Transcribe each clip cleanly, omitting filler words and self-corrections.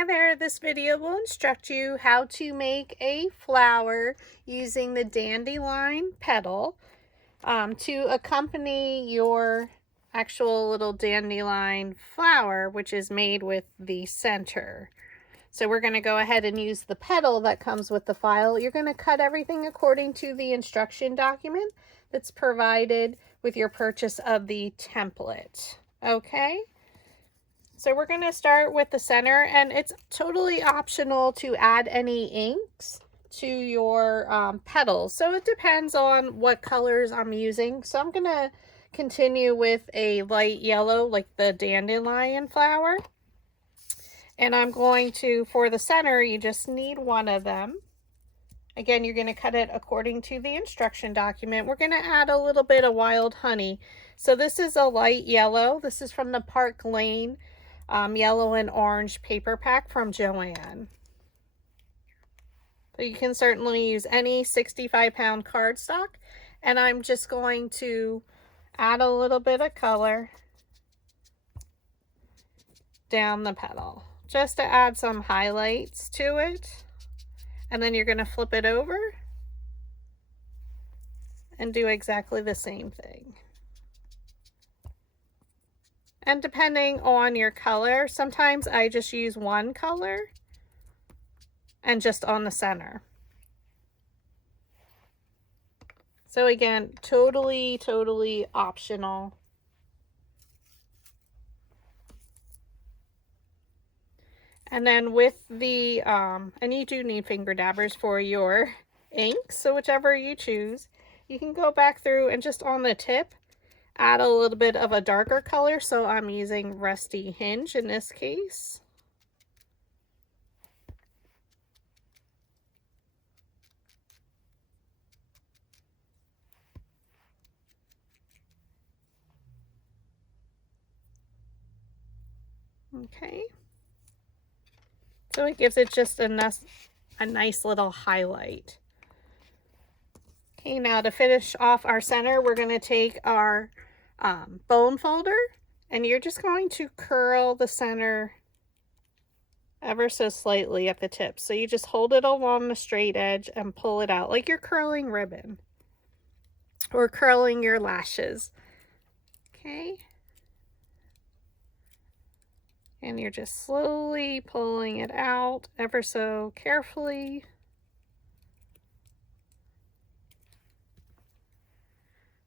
Hi there, this video will instruct you how to make a flower using the dandelion petal to accompany your actual little dandelion flower, which is made with the center. So we're going to go ahead and use the petal that comes with the file. You're going to cut everything according to the instruction document that's provided with your purchase of the template. Okay? So we're going to start with the center, and it's totally optional to add any inks to your petals. So it depends on what colors I'm using. So I'm going to continue with a light yellow like the dandelion flower. And I'm going to, for the center, you just need one of them. Again, you're going to cut it according to the instruction document. We're going to add a little bit of wild honey. So this is a light yellow. This is from the Park Lane yellow and orange paper pack from Joann. So you can certainly use any 65-pound cardstock, and I'm just going to add a little bit of color down the petal just to add some highlights to it. And then you're going to flip it over and do exactly the same thing. And depending on your color, sometimes I just use one color and just on the center. So again, totally optional. And then with the, and you do need finger dabbers for your ink, so whichever you choose, you can go back through and just on the tip, add a little bit of a darker color. So I'm using Rusty Hinge in this case. Okay. So it gives it just a nice little highlight. Okay, now to finish off our center, we're going to take our bone folder, and you're just going to curl the center ever so slightly at the tip. So you just hold it along the straight edge and pull it out like you're curling ribbon or curling your lashes. Okay. And you're just slowly pulling it out ever so carefully.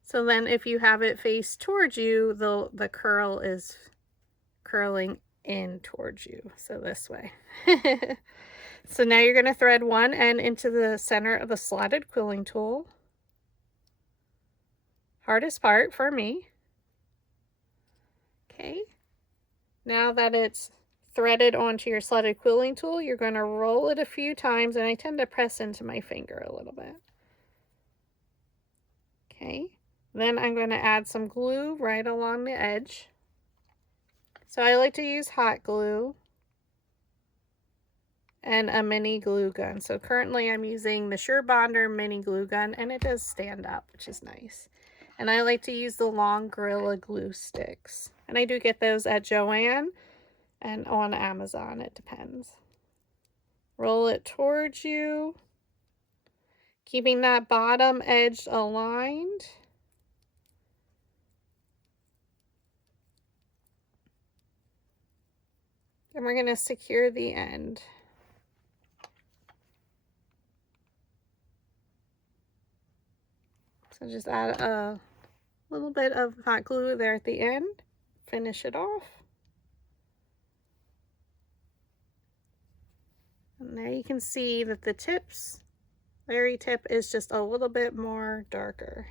So then if you have it face towards you, the curl is curling in towards you. So this way. So now you're going to thread one end into the center of the slotted quilling tool. Hardest part for me. Okay. Now that it's threaded onto your slotted quilling tool, you're going to roll it a few times, and I tend to press into my finger a little bit. Okay. Then I'm going to add some glue right along the edge. So I like to use hot glue and a mini glue gun. So currently I'm using the Sure Bonder mini glue gun, and it does stand up, which is nice. And I like to use the long Gorilla Glue sticks. And I do get those at Joann and on Amazon, it depends. Roll it towards you, keeping that bottom edge aligned. Then we're going to secure the end. So just add a little bit of hot glue there at the end. Finish it off. And there you can see that the very tip is just a little bit more darker.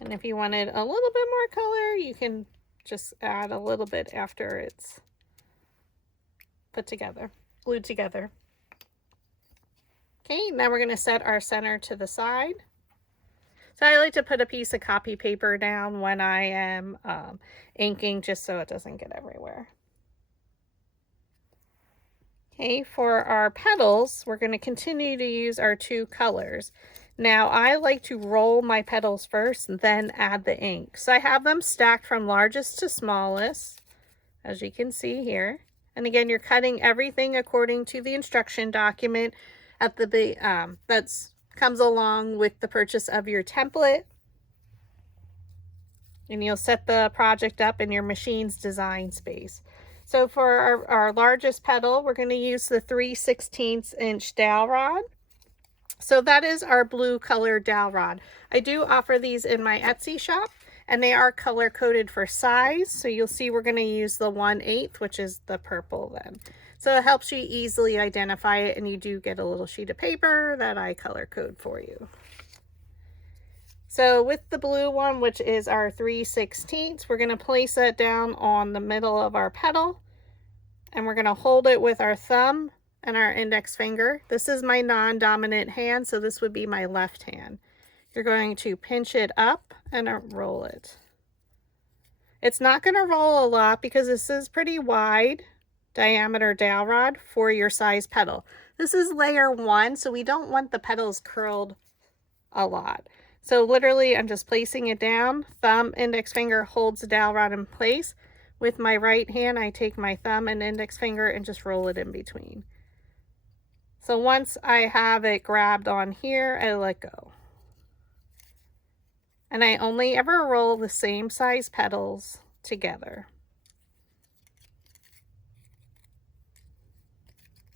And if you wanted a little bit more color, you can just add a little bit after it's put together, glued together. Okay, now we're going to set our center to the side. So I like to put a piece of copy paper down when I am inking, just so it doesn't get everywhere. Okay, for our petals, we're going to continue to use our two colors. Now, I like to roll my petals first and then add the ink. So I have them stacked from largest to smallest, as you can see here. And again, you're cutting everything according to the instruction document at the comes along with the purchase of your template. And you'll set the project up in your machine's design space. So for our largest petal, we're going to use the 3/16 inch dowel rod. So that is our blue color dowel rod. I do offer these in my Etsy shop, and they are color coded for size. So you'll see we're going to use the 1/8, which is the purple then. So it helps you easily identify it, and you do get a little sheet of paper that I color code for you. So with the blue one, which is our 3/16, we're going to place that down on the middle of our petal, and we're going to hold it with our thumb and our index finger. This is my non-dominant hand, so this would be my left hand. You're going to pinch it up and roll it. It's not going to roll a lot because this is pretty wide diameter dowel rod for your size petal. This is layer 1, so we don't want the petals curled a lot. So literally I'm just placing it down. Thumb, index finger holds the dowel rod in place. With my right hand, I take my thumb and index finger and just roll it in between. So once I have it grabbed on here, I let go. And I only ever roll the same size petals together.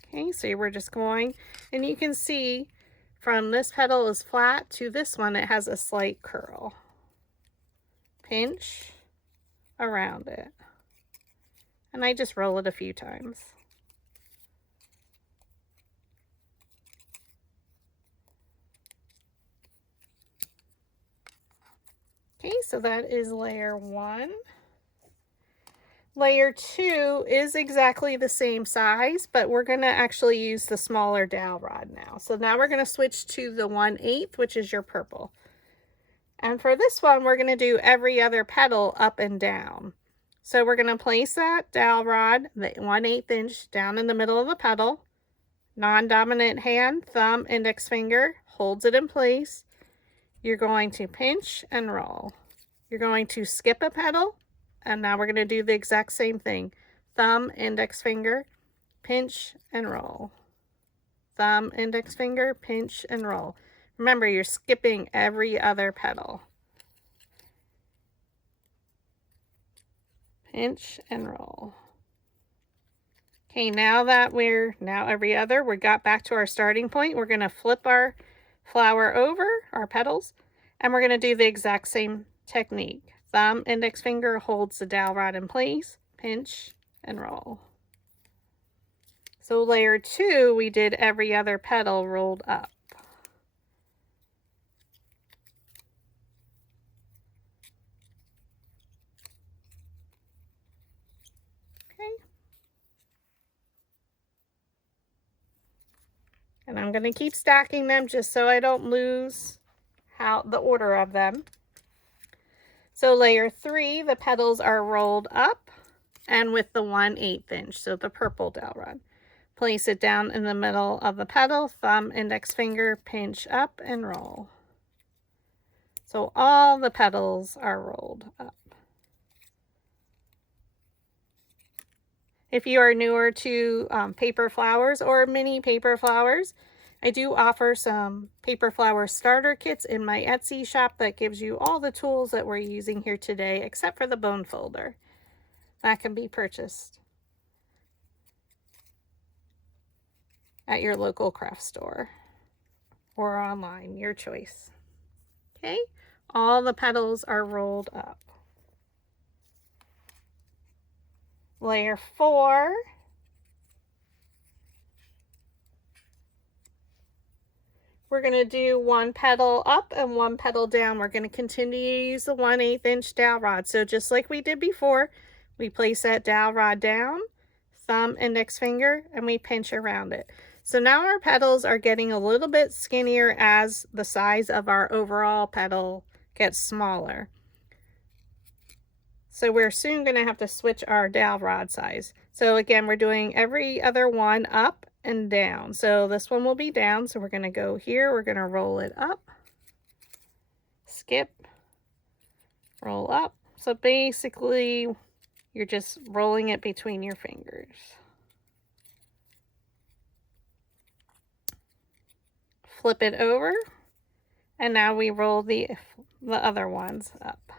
Okay, so we're just going, and you can see from this petal is flat to this one, it has a slight curl. Pinch around it. And I just roll it a few times. Okay, so that is layer 1. Layer 2 is exactly the same size, but we're going to actually use the smaller dowel rod now. So now we're going to switch to the 1/8, which is your purple. And for this one, we're going to do every other petal up and down. So we're going to place that dowel rod, the 1/8 inch, down in the middle of the petal. Non-dominant hand, thumb, index finger, holds it in place. You're going to pinch and roll. You're going to skip a petal. And now we're going to do the exact same thing. Thumb, index finger, pinch and roll. Thumb, index finger, pinch and roll. Remember, you're skipping every other petal. Pinch and roll. Okay, now that every other, we got back to our starting point. We're going to flip our flower over, our petals, and we're going to do the exact same technique. Thumb, index finger holds the dowel rod in place, pinch and roll. So layer 2, we did every other petal rolled up. Okay. And I'm going to keep stacking them just so I don't lose the order of them. So layer 3, the petals are rolled up and with the 1/8 inch, so the purple dowel rod. Place it down in the middle of the petal, thumb, index finger, pinch up and roll. So all the petals are rolled up. If you are newer to paper flowers or mini paper flowers, I do offer some paper flower starter kits in my Etsy shop that gives you all the tools that we're using here today, except for the bone folder. That can be purchased at your local craft store or online, your choice. Okay, all the petals are rolled up. Layer 4. We're going to do one petal up and one petal down. We're going to continue to use the 1/8 inch dowel rod. So just like we did before, we place that dowel rod down, thumb, index finger, and we pinch around it. So now our petals are getting a little bit skinnier as the size of our overall petal gets smaller. So we're soon going to have to switch our dowel rod size. So again, we're doing every other one up and down. So this one will be down. So we're going to go here. We're going to roll it up, skip, roll up. So basically, you're just rolling it between your fingers. flip it over, and now we roll the other ones up.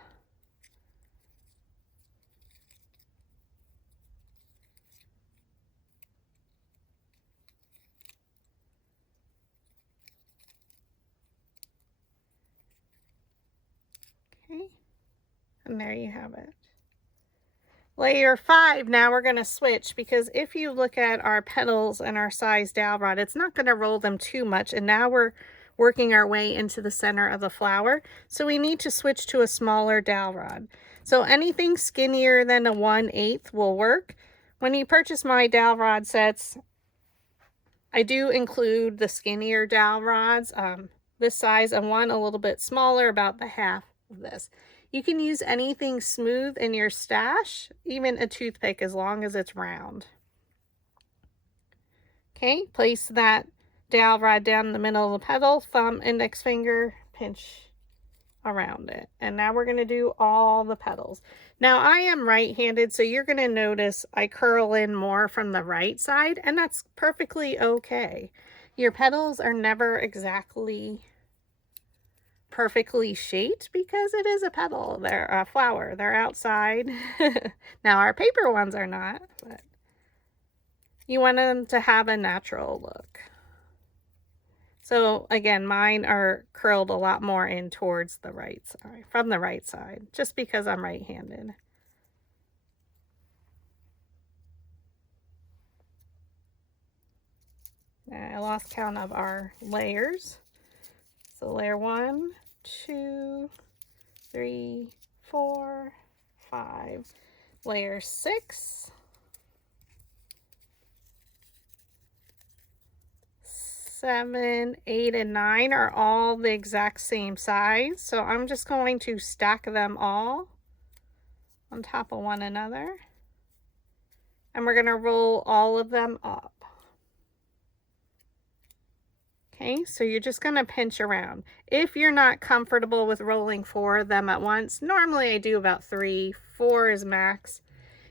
Okay, and there you have it. Layer 5, now we're going to switch, because if you look at our petals and our size dowel rod, it's not going to roll them too much, and now we're working our way into the center of the flower, so we need to switch to a smaller dowel rod. So anything skinnier than a 1/8 will work. When you purchase my dowel rod sets, I do include the skinnier dowel rods, this size, and one a little bit smaller, about the half of this. You can use anything smooth in your stash, even a toothpick, as long as it's round. Okay, place that dowel rod down in the middle of the petal, thumb, index finger, pinch around it. And now we're going to do all the petals. Now I am right-handed, so you're going to notice I curl in more from the right side, and that's perfectly okay. Your petals are never exactly perfectly shaped because it is a petal. They're a flower. They're outside. Now our paper ones are not, but you want them to have a natural look. So again, mine are curled a lot more in towards the right side, from the right side, just because I'm right-handed. I lost count of our layers. So layer 1, 2, 3, 4, 5. Layer 6. 7, 8, and 9 are all the exact same size. So I'm just going to stack them all on top of one another. And we're going to roll all of them up. Okay, so you're just going to pinch around. If you're not comfortable with rolling 4 of them at once, normally I do about 3, 4 is max.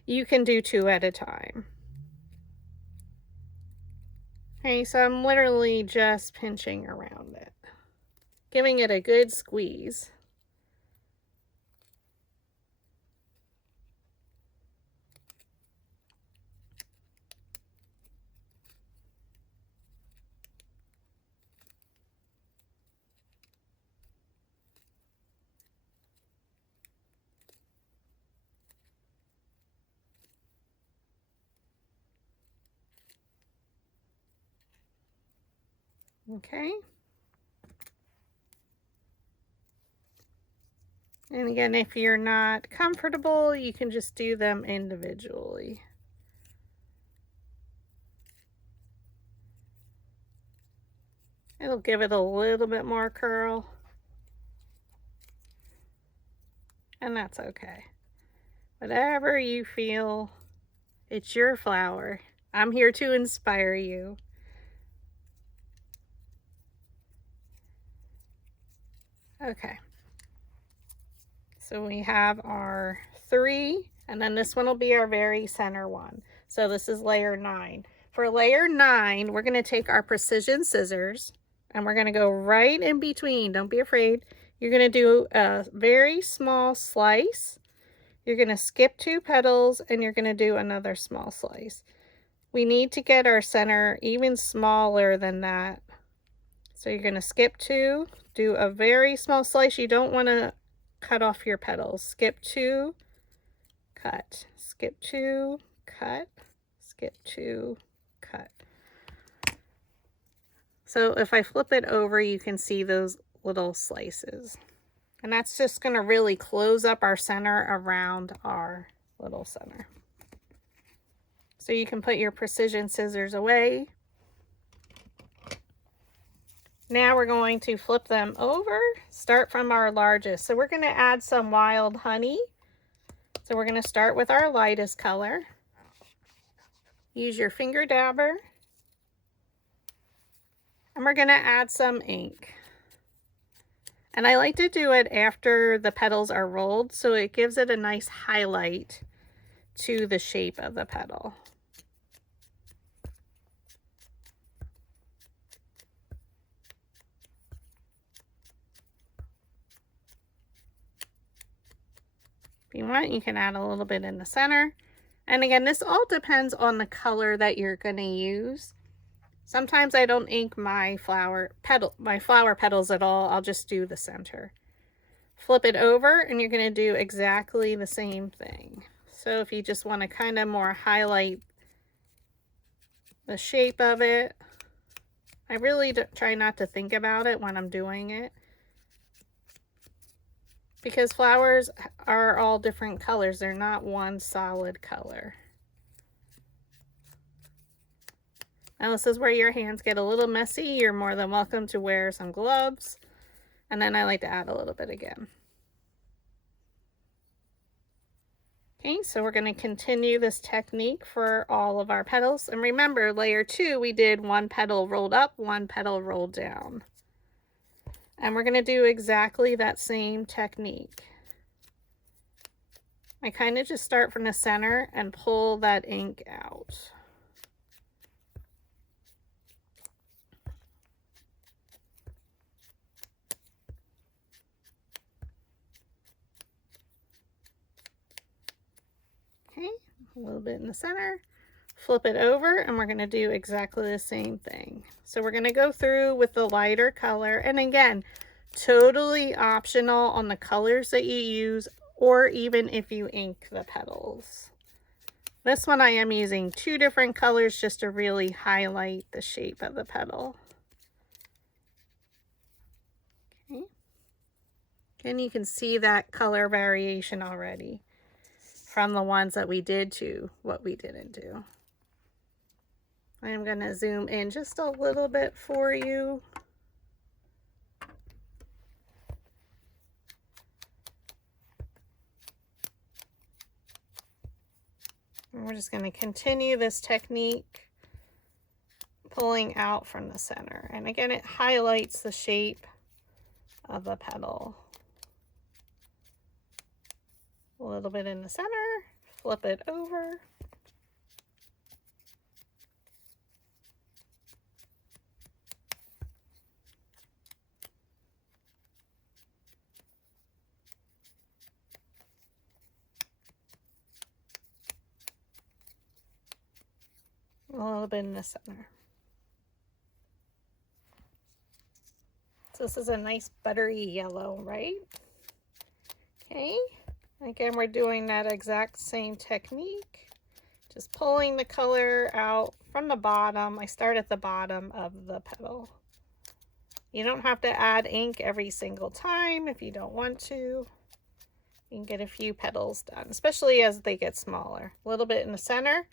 You can do 2 at a time. Okay, so I'm literally just pinching around it, giving it a good squeeze. Okay. And again, if you're not comfortable, you can just do them individually. It'll give it a little bit more curl. And that's okay. Whatever you feel, it's your flower. I'm here to inspire you. Okay. So we have our 3, and then this one will be our very center one. So this is layer 9. For layer 9, we're going to take our precision scissors, and we're going to go right in between. Don't be afraid. You're going to do a very small slice. You're going to skip 2 petals, and you're going to do another small slice. We need to get our center even smaller than that. So you're going to skip 2, do a very small slice. You don't want to cut off your petals. Skip 2, cut, skip 2, cut, skip 2, cut. So if I flip it over, you can see those little slices. And that's just going to really close up our center around our little center. So you can put your precision scissors away. Now we're going to flip them over, start from our largest. So we're going to add some wild honey. So we're going to start with our lightest color. Use your finger dabber. And we're going to add some ink. And I like to do it after the petals are rolled, so it gives it a nice highlight to the shape of the petal. If you want, you can add a little bit in the center. And again, this all depends on the color that you're going to use. Sometimes I don't ink my flower petals at all. I'll just do the center. Flip it over and you're going to do exactly the same thing. So if you just want to kind of more highlight the shape of it, I really try not to think about it when I'm doing it, because flowers are all different colors. They're not one solid color. Now this is where your hands get a little messy. You're more than welcome to wear some gloves. And then I like to add a little bit again. Okay, so we're going to continue this technique for all of our petals. And remember, layer 2, we did one petal rolled up, one petal rolled down. And we're going to do exactly that same technique. I kind of just start from the center and pull that ink out. Okay, a little bit in the center, flip it over, and we're going to do exactly the same thing. So we're going to go through with the lighter color, and again, totally optional on the colors that you use, or even if you ink the petals. This one I am using 2 different colors just to really highlight the shape of the petal. Okay, and you can see that color variation already from the ones that we did to what we didn't do. I am going to zoom in just a little bit for you. And we're just going to continue this technique, pulling out from the center. And again, it highlights the shape of the petal. A little bit in the center, flip it over. A little bit in the center. So this is a nice buttery yellow, right? Okay. Again, we're doing that exact same technique, just pulling the color out from the bottom. I start at the bottom of the petal. You don't have to add ink every single time if you don't want to. You can get a few petals done, especially as they get smaller. A little bit in the center,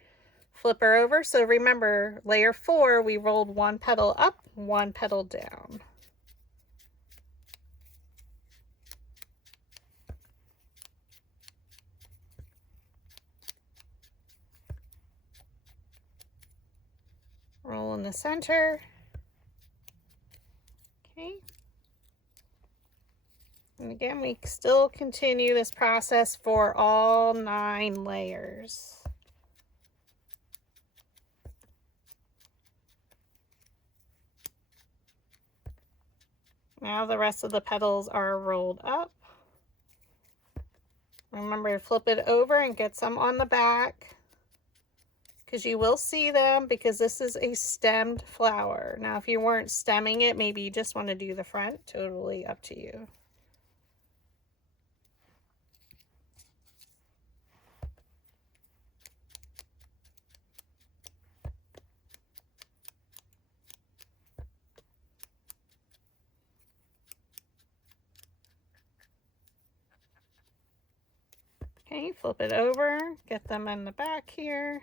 flip her over. So remember, layer 4, we rolled 1 petal up, 1 petal down. Roll in the center. Okay. And again, we still continue this process for all 9 layers. Now the rest of the petals are rolled up. Remember to flip it over and get some on the back, because you will see them, because this is a stemmed flower. Now, if you weren't stemming it, maybe you just want to do the front. Totally up to you. Okay, flip it over, get them in the back here.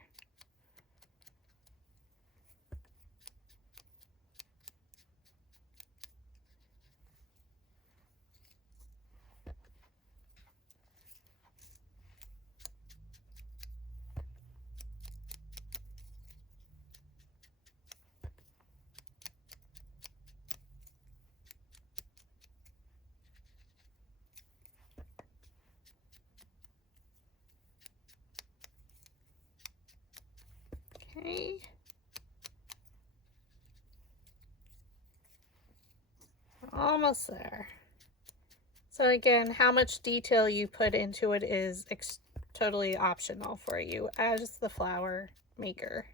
Okay. Almost there. So again, how much detail you put into it is totally optional for you as the flower maker.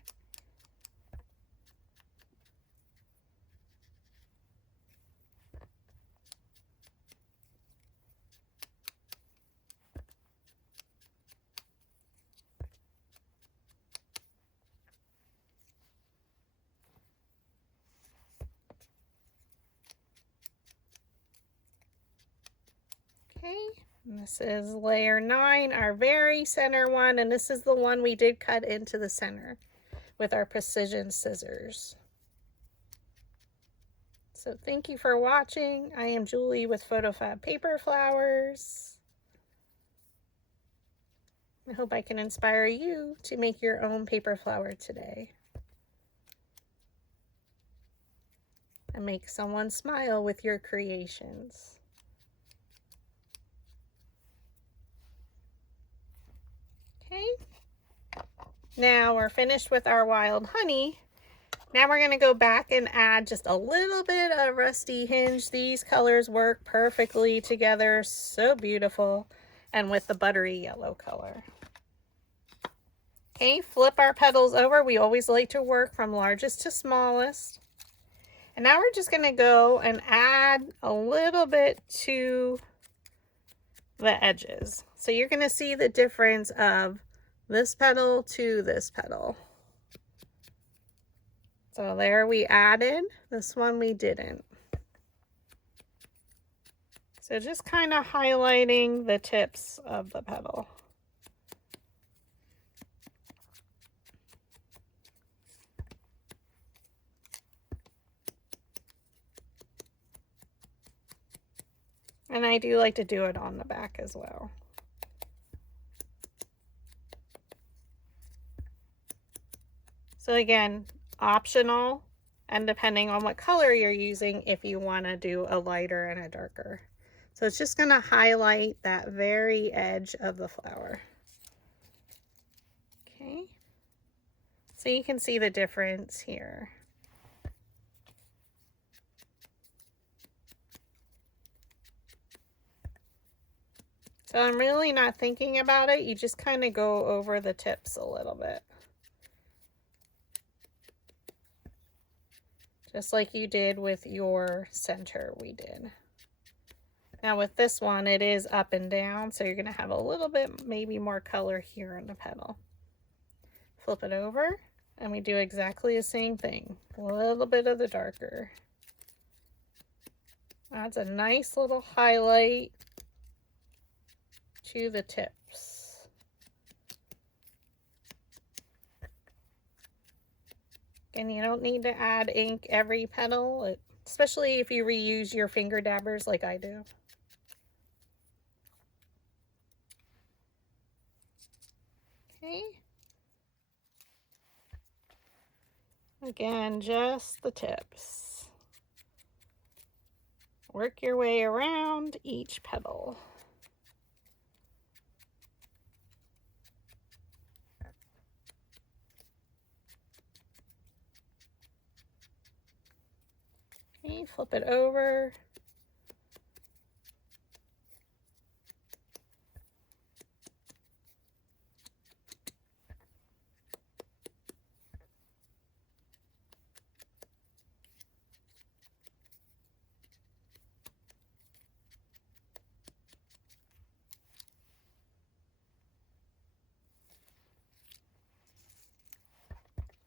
Okay, and this is layer 9, our very center one, and this is the one we did cut into the center with our precision scissors. So thank you for watching. I am Julie with PhotoFabPaperFlowers. I hope I can inspire you to make your own paper flower today and make someone smile with your creations. Okay, now we're finished with our wild honey. Now we're going to go back and add just a little bit of rusty hinge. These colors work perfectly together, so beautiful, and with the buttery yellow color. Okay, flip our petals over. We always like to work from largest to smallest. And now we're just going to go and add a little bit to the edges. So you're going to see the difference of this petal to this petal. So there we added, this one we didn't. So just kind of highlighting the tips of the petal. And I do like to do it on the back as well. So again, optional, and depending on what color you're using, if you want to do a lighter and a darker. So it's just going to highlight that very edge of the flower. Okay, so you can see the difference here. So I'm really not thinking about it. You just kind of go over the tips a little bit. Just like you did with your center we did. Now with this one, it is up and down, so you're going to have a little bit maybe more color here in the petal. Flip it over, and we do exactly the same thing. A little bit of the darker. Adds a nice little highlight to the tips. And you don't need to add ink every petal, especially if you reuse your finger dabbers like I do. Okay. Again, just the tips. Work your way around each petal. Okay, flip it over.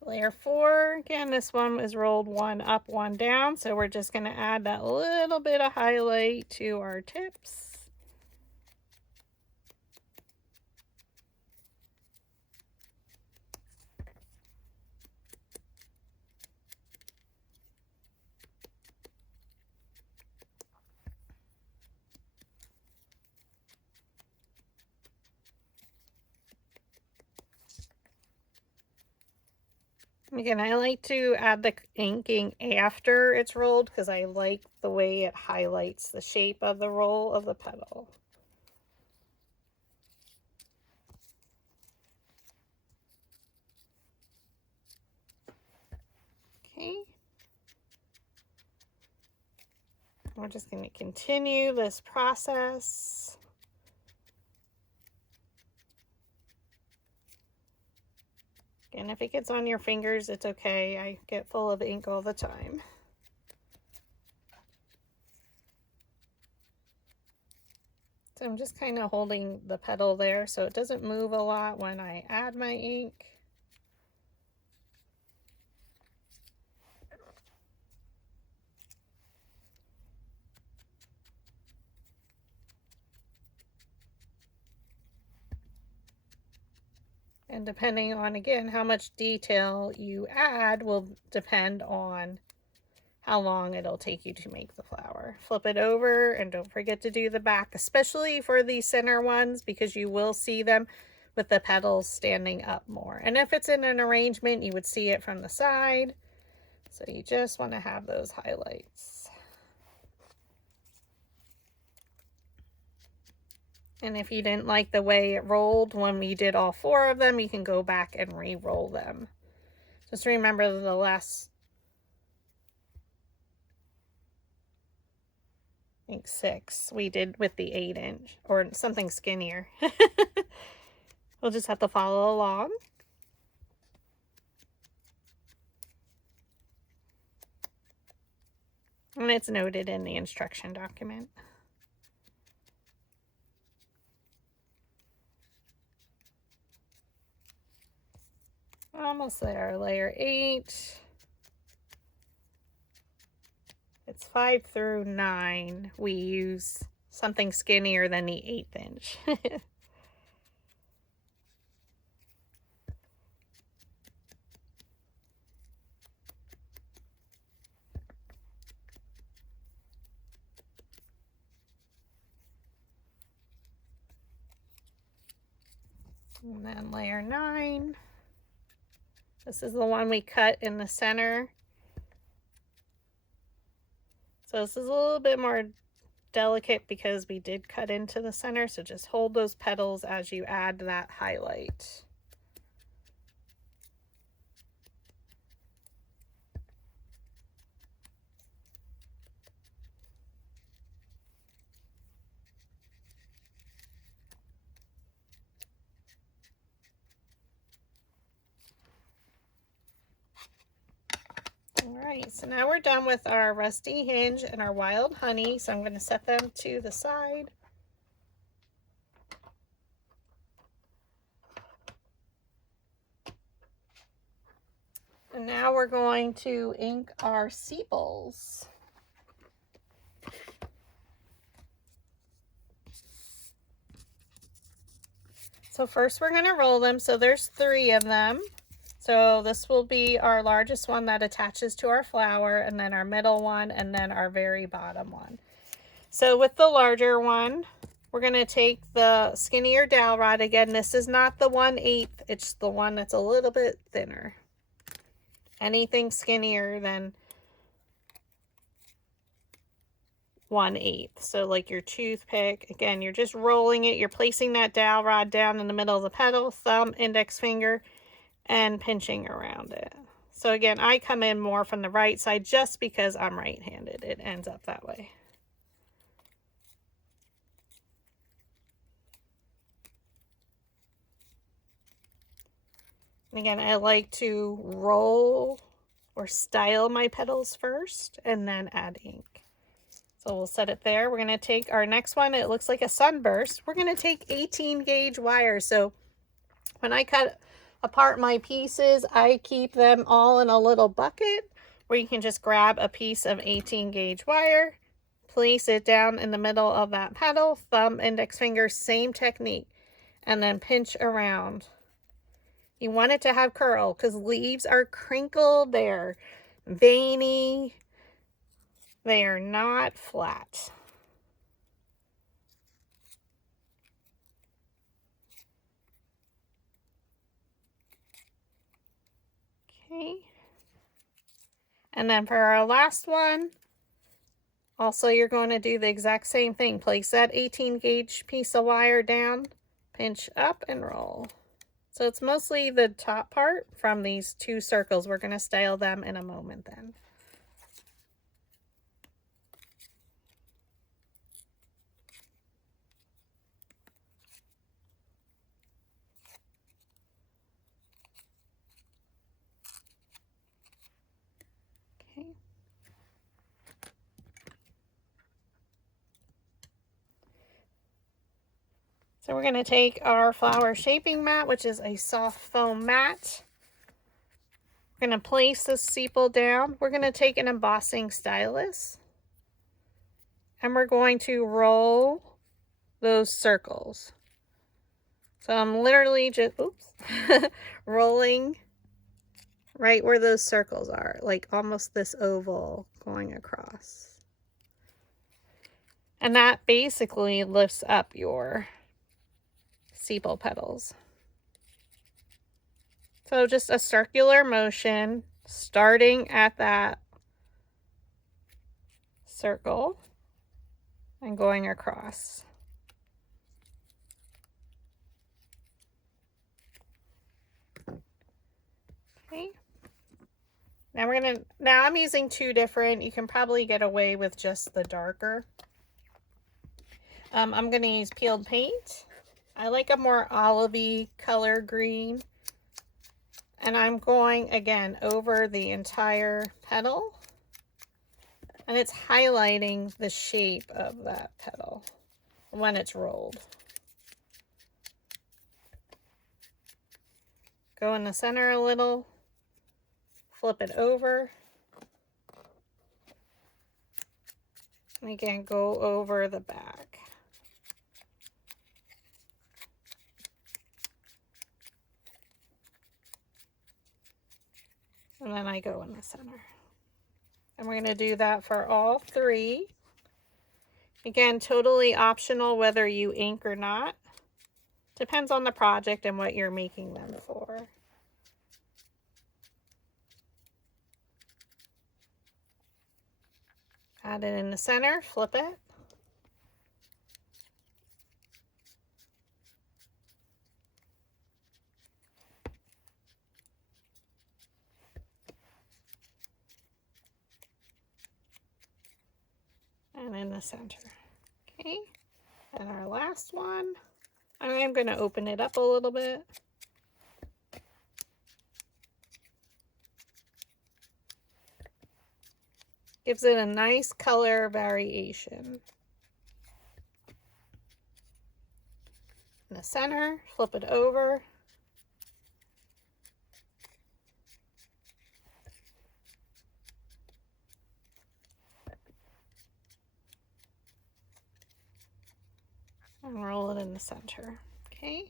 Layer 4, again, this one is rolled one up, one down, so we're just going to add that little bit of highlight to our tips. Again, I like to add the inking after it's rolled because I like the way it highlights the shape of the roll of the petal. Okay. we're just going to continue this process. And if it gets on your fingers, it's okay. I get full of ink all the time. So I'm just kind of holding the petal there so it doesn't move a lot when I add my ink. And depending on, again, how much detail you add will depend on how long it'll take you to make the flower. Flip it over and don't forget to do the back, especially for the center ones, because you will see them with the petals standing up more. And if it's in an arrangement, you would see it from the side. So you just want to have those highlights. And if you didn't like the way it rolled when we did all 4 of them, you can go back and re-roll them. Just remember the last, I think 6 we did with the 8-inch or something skinnier. We'll just have to follow along. And it's noted in the instruction document. Almost there, layer 8. It's 5 through 9. We use something skinnier than the 1/8 inch. And then layer 9. This is the one we cut in the center. So this is a little bit more delicate because we did cut into the center. So just hold those petals as you add that highlight. Alright, so now we're done with our rusty hinge and our wild honey, so I'm going to set them to the side. And now we're going to ink our sepals. So first we're going to roll them, so there's 3 of them. So this will be our largest one that attaches to our flower, and then our middle one, and then our very bottom one. So with the larger one, we're going to take the skinnier dowel rod. Again, this is not the 1/8, it's the one that's a little bit thinner. Anything skinnier than 1/8. So like your toothpick, again, you're just rolling it, you're placing that dowel rod down in the middle of the petal, thumb, index finger, and pinching around it. So again, I come in more from the right side just because I'm right-handed. It ends up that way. And again, I like to roll or style my petals first and then add ink. So we'll set it there. We're going to take our next one. It looks like a sunburst. We're going to take 18 gauge wire. So when I cut apart my pieces, I keep them all in a little bucket where you can just grab a piece of 18 gauge wire, place it down in the middle of that petal, thumb, index finger, same technique, and then pinch around. You want it to have curl because leaves are crinkled, they're veiny, they are not flat. Okay. And then for our last one, also you're going to do the exact same thing. Place that 18 gauge piece of wire down, pinch up and roll. So it's mostly the top part from these 2 circles. We're going to style them in a moment then. So we're going to take our flower shaping mat, which is a soft foam mat. We're going to place the sepal down. We're going to take an embossing stylus and we're going to roll those circles. So I'm literally just, rolling right where those circles are, like almost this oval going across. And that basically lifts up your sepal petals. So just a circular motion, starting at that circle and going across. Okay. Now I'm using two different, you can probably get away with just the darker. I'm gonna use peeled paint. I like a more olivey color green. And I'm going again over the entire petal. And it's highlighting the shape of that petal when it's rolled. Go in the center a little, flip it over. And again, go over the back. And then I go in the center. And we're going to do that for all three. Again, totally optional whether you ink or not. Depends on the project and what you're making them for. Add it in the center, flip it. And in the center. Okay, and our last one, I'm going to open it up a little bit. Gives it a nice color variation. In the center, flip it over. And roll it in the center. Okay,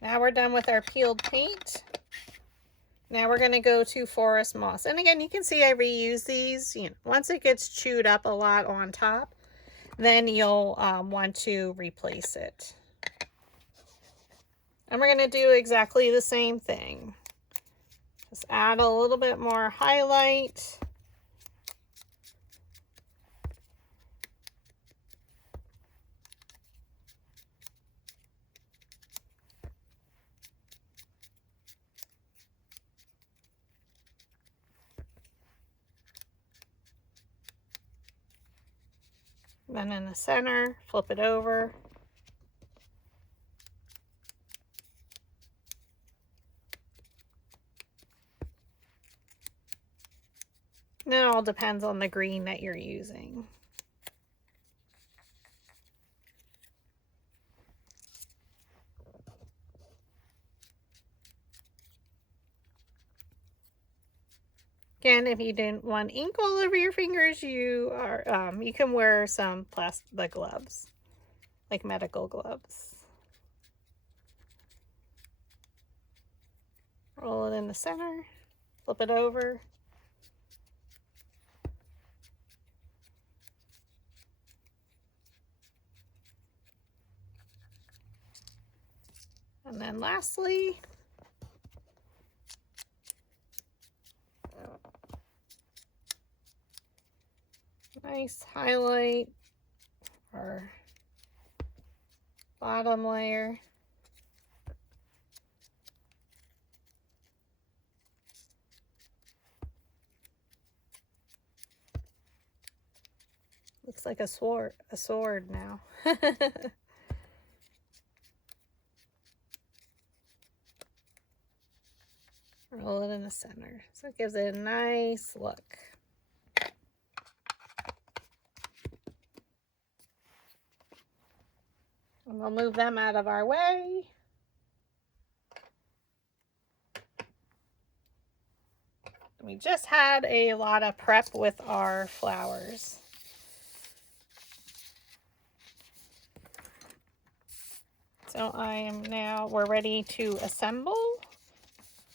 now we're done with our peeled paint. Now we're going to go to forest moss. And again, you can see I reuse these. You know, once it gets chewed up a lot on top, then you'll want to replace it. And we're going to do exactly the same thing. Just add a little bit more highlight. Then in the center, flip it over. And it all depends on the green that you're using. Again, if you didn't want ink all over your fingers, you can wear some plastic gloves, like medical gloves. Roll it in the center, flip it over. And then lastly, nice highlight our bottom layer. Looks like a sword now. Roll it in the center. So it gives it a nice look. We'll move them out of our way. We just had a lot of prep with our flowers. So we're ready to assemble.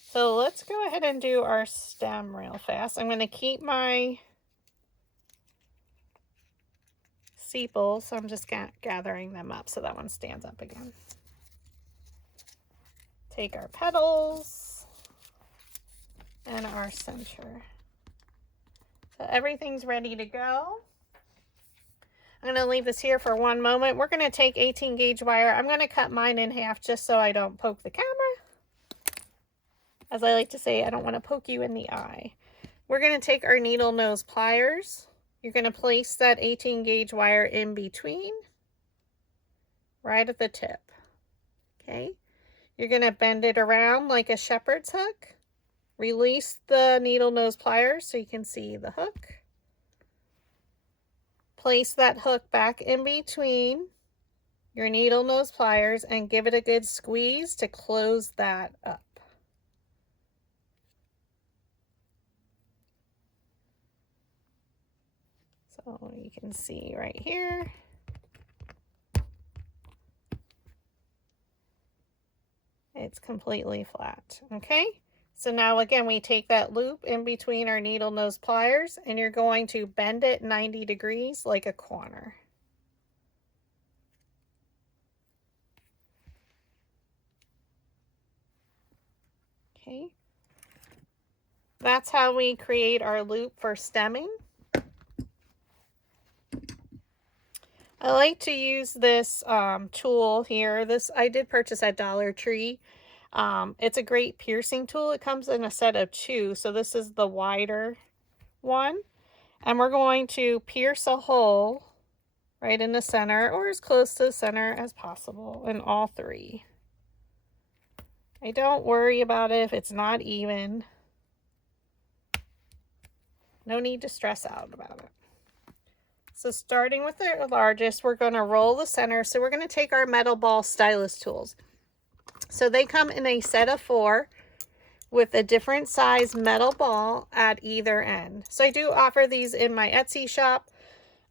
So let's go ahead and do our stem real fast. I'm going to keep my sepals, so I'm just gathering them up so that one stands up again. Take our petals and our center. So everything's ready to go. I'm going to leave this here for 1 moment. We're going to take 18 gauge wire. I'm going to cut mine in half just so I don't poke the camera. As I like to say, I don't want to poke you in the eye. We're going to take our needle nose pliers. You're going to place that 18 gauge wire in between, right at the tip. Okay. You're going to bend it around like a shepherd's hook. Release the needle nose pliers so you can see the hook. Place that hook back in between your needle nose pliers and give it a good squeeze to close that up. So you can see right here. It's completely flat. Okay. So now again, we take that loop in between our needle nose pliers and you're going to bend it 90 degrees like a corner. Okay. That's how we create our loop for stemming. I like to use this tool here. This I did purchase at Dollar Tree. It's a great piercing tool. It comes in a set of 2. So this is the wider one. And we're going to pierce a hole right in the center or as close to the center as possible in all 3. I don't worry about it if it's not even. No need to stress out about it. So starting with the largest, we're going to roll the center. So we're going to take our metal ball stylus tools. So they come in a set of 4 with a different size metal ball at either end. So I do offer these in my Etsy shop.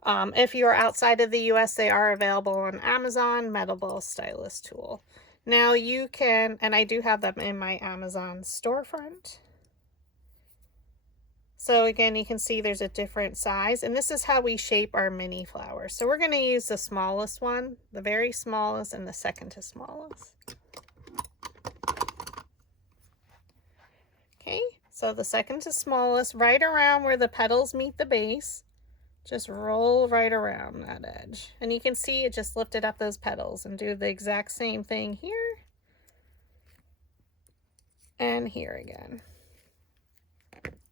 If you are outside of the US, they are available on Amazon, metal ball stylus tool. Now you can, and I do have them in my Amazon storefront. So again, you can see there's a different size, and this is how we shape our mini flowers. So we're going to use the smallest one, the very smallest, and the second to smallest. Okay, so the second to smallest, right around where the petals meet the base, just roll right around that edge. And you can see it just lifted up those petals, and do the exact same thing here and here again.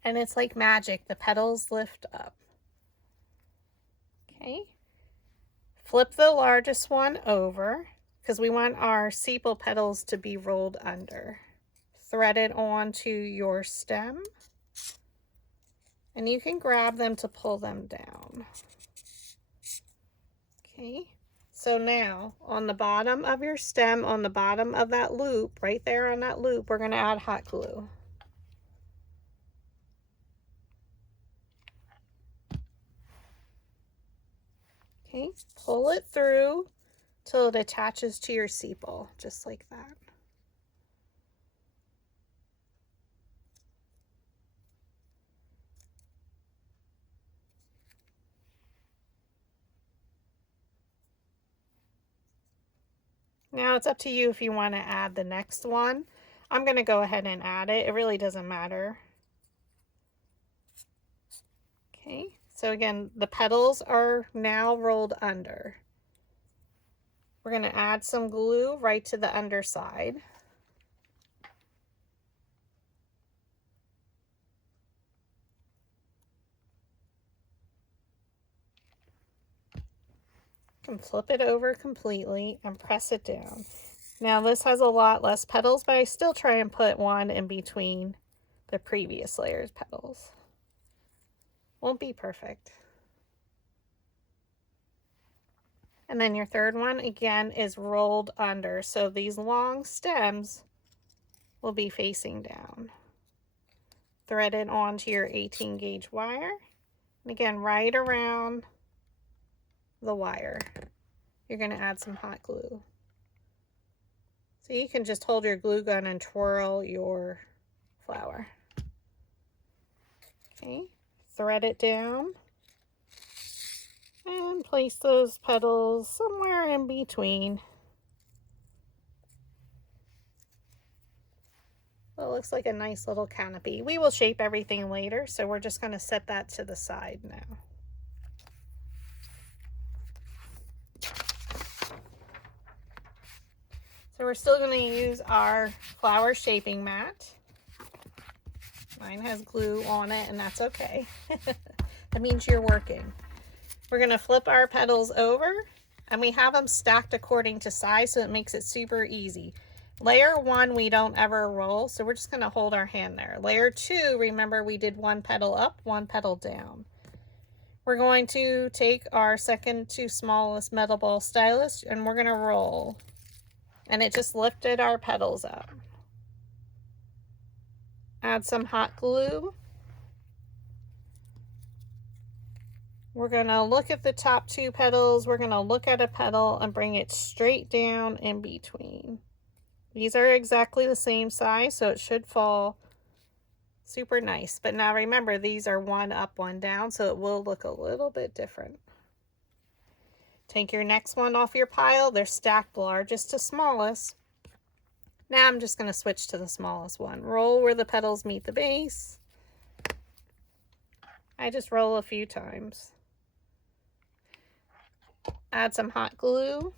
And it's like magic, the petals lift up. Okay, flip the largest one over because we want our sepal petals to be rolled under. Thread it onto your stem and you can grab them to pull them down. Okay, so now on the bottom of your stem, on the bottom of that loop, right there on that loop, we're going to add hot glue. Okay, pull it through till it attaches to your sepal, just like that. Now it's up to you if you want to add the next one. I'm going to go ahead and add it. It really doesn't matter. Okay, so again, the petals are now rolled under. We're going to add some glue right to the underside. You can flip it over completely and press it down. Now this has a lot less petals, but I still try and put one in between the previous layer's petals. Won't be perfect. And then your third one, again, is rolled under. So these long stems will be facing down. Thread it onto your 18 gauge wire. And again, right around the wire, you're going to add some hot glue. So you can just hold your glue gun and twirl your flower. Okay, thread it down. And place those petals somewhere in between. Well, it looks like a nice little canopy. We will shape everything later, so we're just going to set that to the side now. So we're still going to use our flower shaping mat. Mine has glue on it, and that's okay. That means you're working. We're going to flip our petals over, and we have them stacked according to size, so it makes it super easy. Layer 1, we don't ever roll, so we're just going to hold our hand there. Layer 2, remember we did one petal up, one petal down. We're going to take our second to smallest metal ball stylus, and we're going to roll. And it just lifted our petals up. Add some hot glue. We're going to look at the top 2 petals. We're going to look at a petal and bring it straight down in between. These are exactly the same size, so it should fall super nice. But now remember, these are one up, one down, so it will look a little bit different. Take your next one off your pile. They're stacked largest to smallest. Now I'm just going to switch to the smallest one. Roll where the petals meet the base. I just roll a few times. Add some hot glue.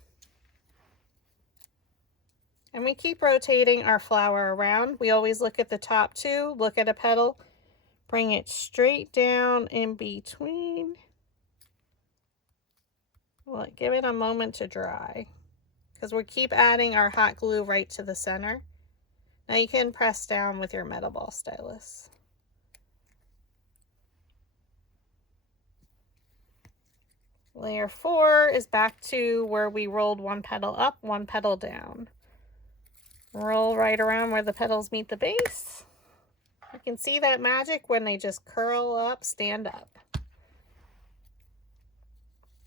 And we keep rotating our flower around. We always look at the top 2, look at a petal, bring it straight down in between. Well, give it a moment to dry, because we keep adding our hot glue right to the center. Now you can press down with your metal ball stylus. Layer 4 is back to where we rolled one petal up, one petal down. Roll right around where the petals meet the base. You can see that magic when they just curl up, stand up.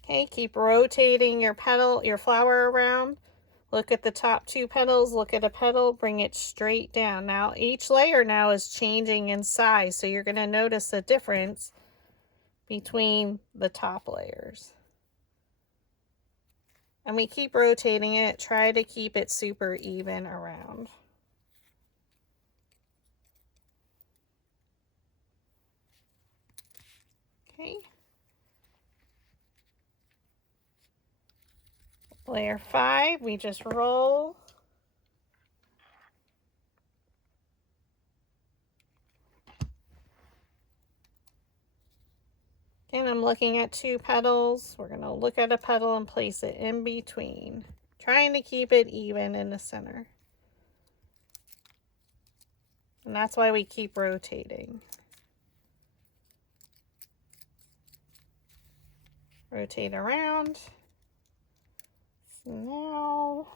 Okay, keep rotating your flower around. Look at the top 2 petals, look at a petal, bring it straight down. Now each layer now is changing in size, so you're going to notice a difference between the top layers. And we keep rotating it, try to keep it super even around. Okay. Layer 5, we just roll. Again, I'm looking at 2 petals. We're going to look at a petal and place it in between, trying to keep it even in the center. And that's why we keep rotating. Rotate around. So now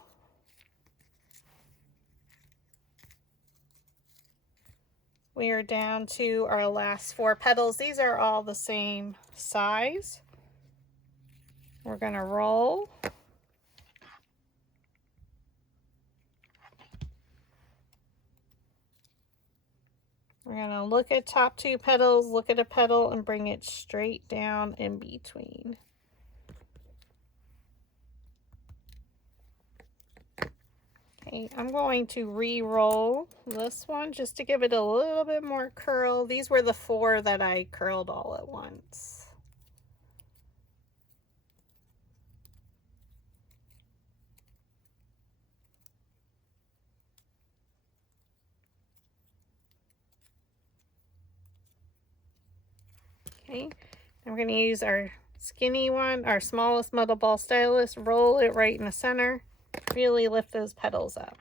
we are down to our last 4 petals. These are all the same size. We're going to roll. We're going to look at top 2 petals, look at a petal, and bring it straight down in between. Okay, I'm going to re-roll this one just to give it a little bit more curl. These were the 4 that I curled all at once. Okay, and we're going to use our skinny one, our smallest metal ball stylus, roll it right in the center. Really lift those petals up.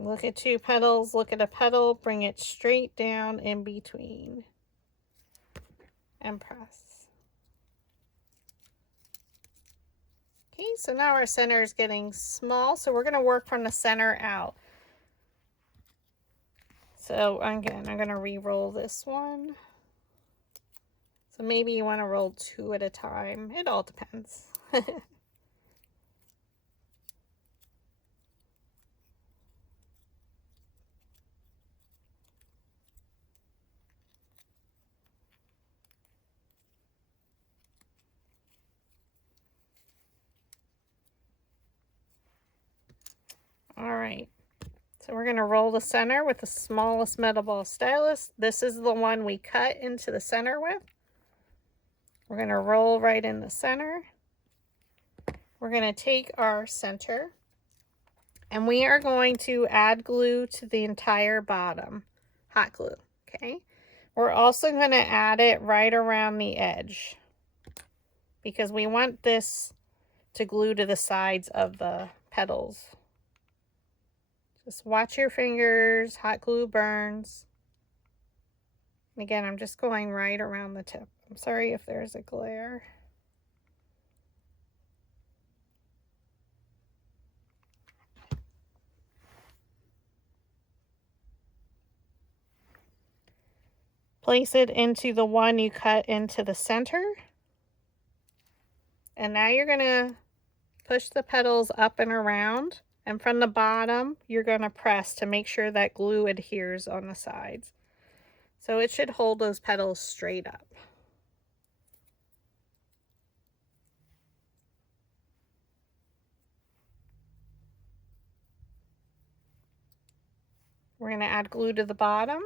Look at two petals, look at a petal, bring it straight down in between and press. Okay, so now our center is getting small, so we're going to work from the center out. So again, I'm going to re-roll this one. So maybe you want to roll 2 at a time. It all depends. All right. So we're going to roll the center with the smallest metal ball stylus. This is the one we cut into the center with. We're going to roll right in the center. We're going to take our center and we are going to add glue to the entire bottom, hot glue, okay? We're also going to add it right around the edge because we want this to glue to the sides of the petals. Just watch your fingers, hot glue burns. And again, I'm just going right around the tip. I'm sorry if there's a glare. Place it into the one you cut into the center. And now you're going to push the petals up and around. And from the bottom, you're going to press to make sure that glue adheres on the sides. So it should hold those petals straight up. We're going to add glue to the bottom.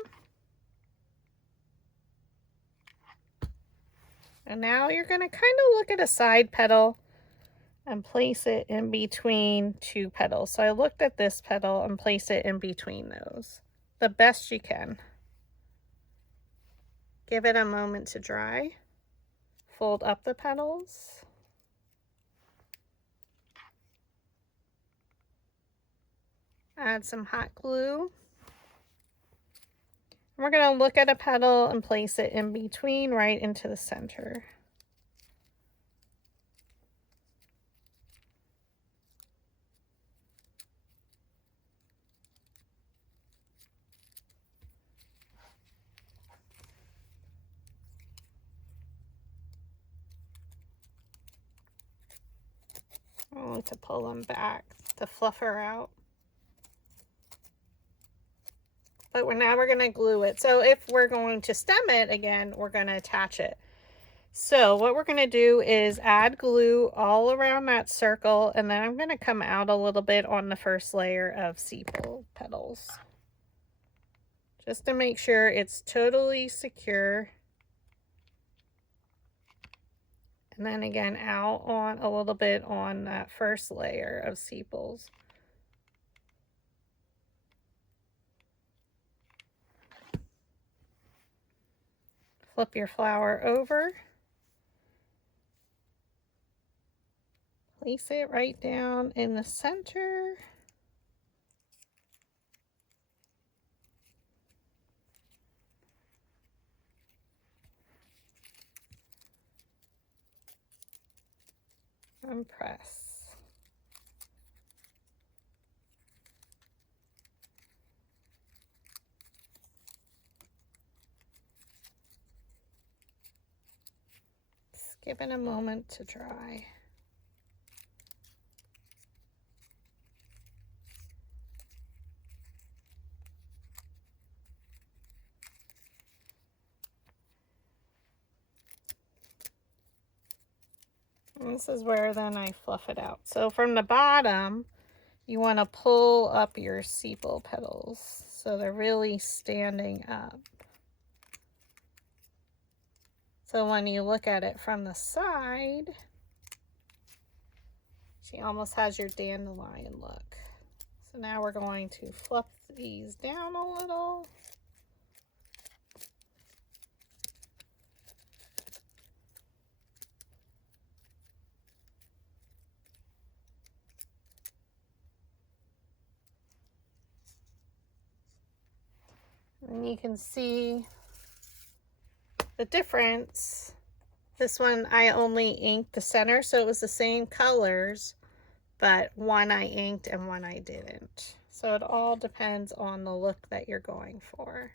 And now you're going to kind of look at a side petal and place it in between 2 petals. So I looked at this petal and place it in between those the best you can. Give it a moment to dry. Fold up the petals. Add some hot glue. We're going to look at a petal and place it in between right into the center. I need to pull them back to fluff her out. But now we're going to glue it. So if we're going to stem it again, we're going to attach it. So what we're going to do is add glue all around that circle, and then I'm going to come out a little bit on the first layer of sepal petals. Just to make sure it's totally secure. And then again, out on a little bit on that first layer of sepals. Flip your flower over. Place it right down in the center. And press. Just give it a moment to dry. And this is where then I fluff it out. So from the bottom, you want to pull up your sepal petals so they're really standing up. So when you look at it from the side, she almost has your dandelion look. So now we're going to fluff these down a little. And you can see the difference. This one I only inked the center, so it was the same colors, but one I inked and one I didn't. So it all depends on the look that you're going for.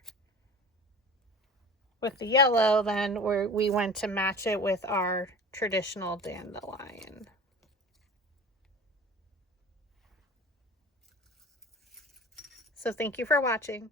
With the yellow, then we went to match it with our traditional dandelion. So thank you for watching.